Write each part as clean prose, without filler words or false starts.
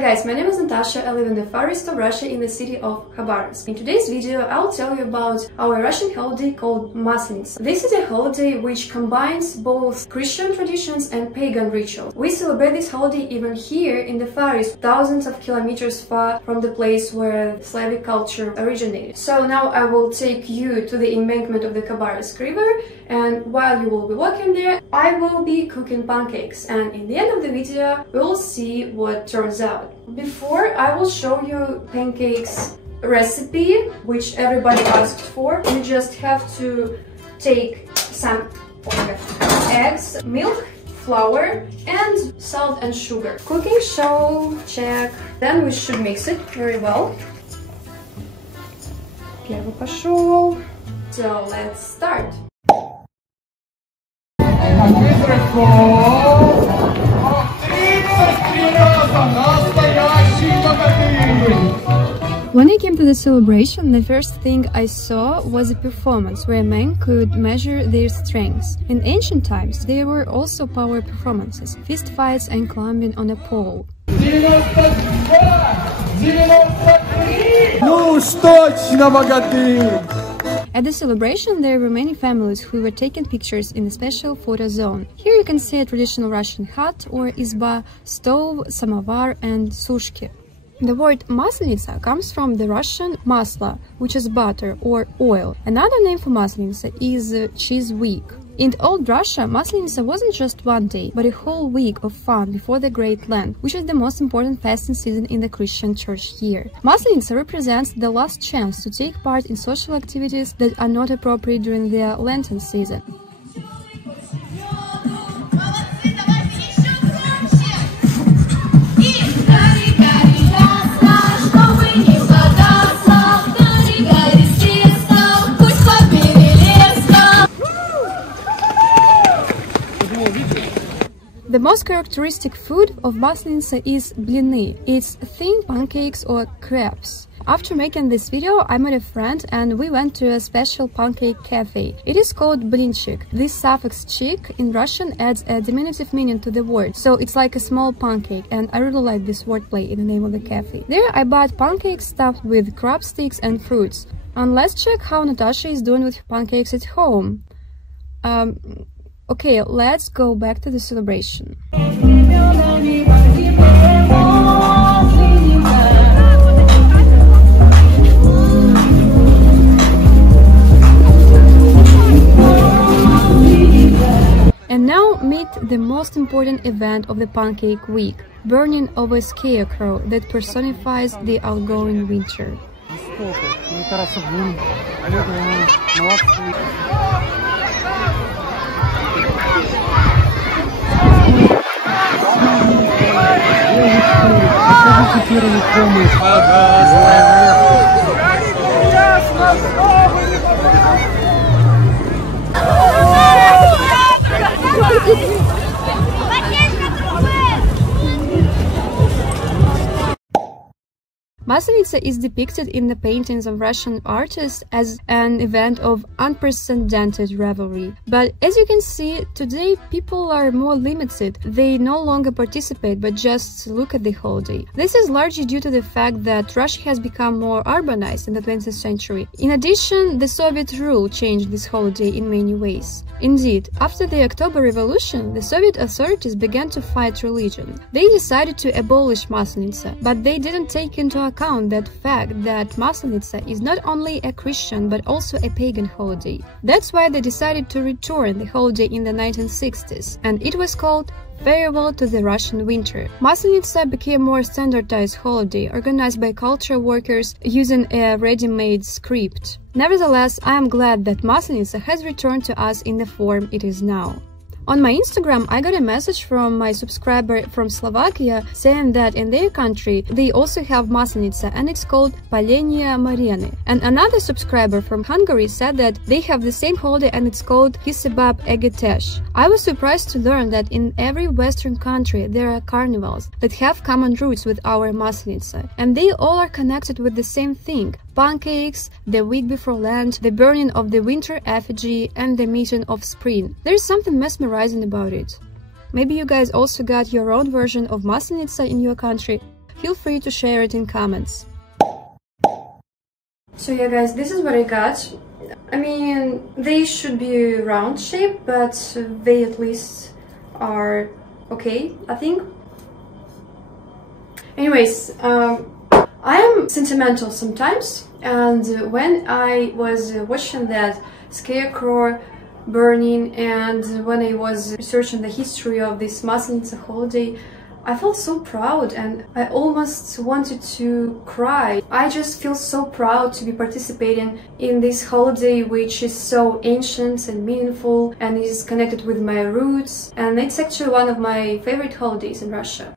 Hi guys, my name is Natasha. I live in the far east of Russia in the city of Khabarovsk. In today's video, I'll tell you about our Russian holiday called Maslenitsa. This is a holiday which combines both Christian traditions and pagan rituals. We celebrate this holiday even here in the far east, thousands of kilometers far from the place where Slavic culture originated. So now I will take you to the embankment of the Khabarovsk River, and while you will be walking there, I will be cooking pancakes, and in the end of the video, we will see what turns out. Before, I will show you pancakes recipe, which everybody asked for. You just have to take some eggs, milk, flour, and salt and sugar. Cooking show, check. Then we should mix it very well. Первый пошел. So let's start. When I came to the celebration, the first thing I saw was a performance where men could measure their strengths. In ancient times, there were also power performances, fist fights and climbing on a pole. At the celebration, there were many families who were taking pictures in a special photo zone. Here you can see a traditional Russian hut or izba, stove, samovar and sushki. The word maslenitsa comes from the Russian masla, which is butter or oil. Another name for maslenitsa is cheese week. In old Russia, Maslenitsa wasn't just one day, but a whole week of fun before the Great Lent, which is the most important fasting season in the Christian church year. Maslenitsa represents the last chance to take part in social activities that are not appropriate during the Lenten season. The most characteristic food of Maslenitsa is blini. It's thin pancakes or crepes. After making this video, I met a friend and we went to a special pancake cafe. It is called blinchik. This suffix chik in Russian adds a diminutive meaning to the word, so it's like a small pancake, and I really like this wordplay in the name of the cafe. There I bought pancakes stuffed with crab sticks and fruits. And let's check how Natasha is doing with her pancakes at home. Okay, let's go back to the celebration. And now meet the most important event of the Pancake Week, burning of a scarecrow that personifies the outgoing winter. Maslenitsa is depicted in the paintings of Russian artists as an event of unprecedented revelry. But as you can see, today people are more limited. They no longer participate but just look at the holiday. This is largely due to the fact that Russia has become more urbanized in the 20th century. In addition, the Soviet rule changed this holiday in many ways. Indeed, after the October Revolution, the Soviet authorities began to fight religion. They decided to abolish Maslenitsa, but they didn't take into account that fact that Maslenitsa is not only a Christian but also a pagan holiday. That's why they decided to return the holiday in the 1960s, and it was called Farewell to the Russian Winter. Maslenitsa became a more standardized holiday organized by cultural workers using a ready-made script. Nevertheless, I am glad that Maslenitsa has returned to us in the form it is now. On my Instagram, I got a message from my subscriber from Slovakia saying that in their country they also have Maslenitsa and it's called Palenia Mariany. And another subscriber from Hungary said that they have the same holiday and it's called Kisebab Egetesh. I was surprised to learn that in every Western country there are carnivals that have common roots with our Maslenitsa, and they all are connected with the same thing: pancakes, the week before Lent, the burning of the winter effigy, and the meeting of spring. There's something mesmerizing about it. Maybe you guys also got your own version of Maslenitsa in your country. feel free to share it in comments. So yeah guys, this is what I got. I mean, they should be round shape, but they at least are okay, I think. Anyways, I am sentimental sometimes, and when I was watching that scarecrow burning and when I was researching the history of this Maslenitsa holiday, I felt so proud and I almost wanted to cry. I just feel so proud to be participating in this holiday, which is so ancient and meaningful and is connected with my roots, and it's actually one of my favorite holidays in Russia.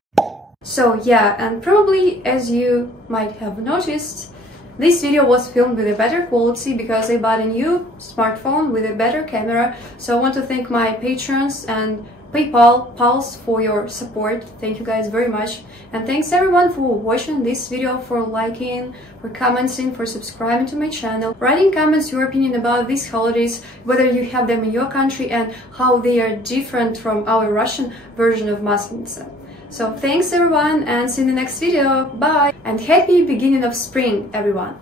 So yeah, and probably as you might have noticed, this video was filmed with a better quality because I bought a new smartphone with a better camera. So I want to thank my patrons and PayPal pals for your support. Thank you guys very much. And thanks everyone for watching this video, for liking, for commenting, for subscribing to my channel, writing comments your opinion about these holidays, whether you have them in your country and how they are different from our Russian version of Maslenitsa. So thanks everyone, and see you in the next video. Bye! And happy beginning of spring, everyone!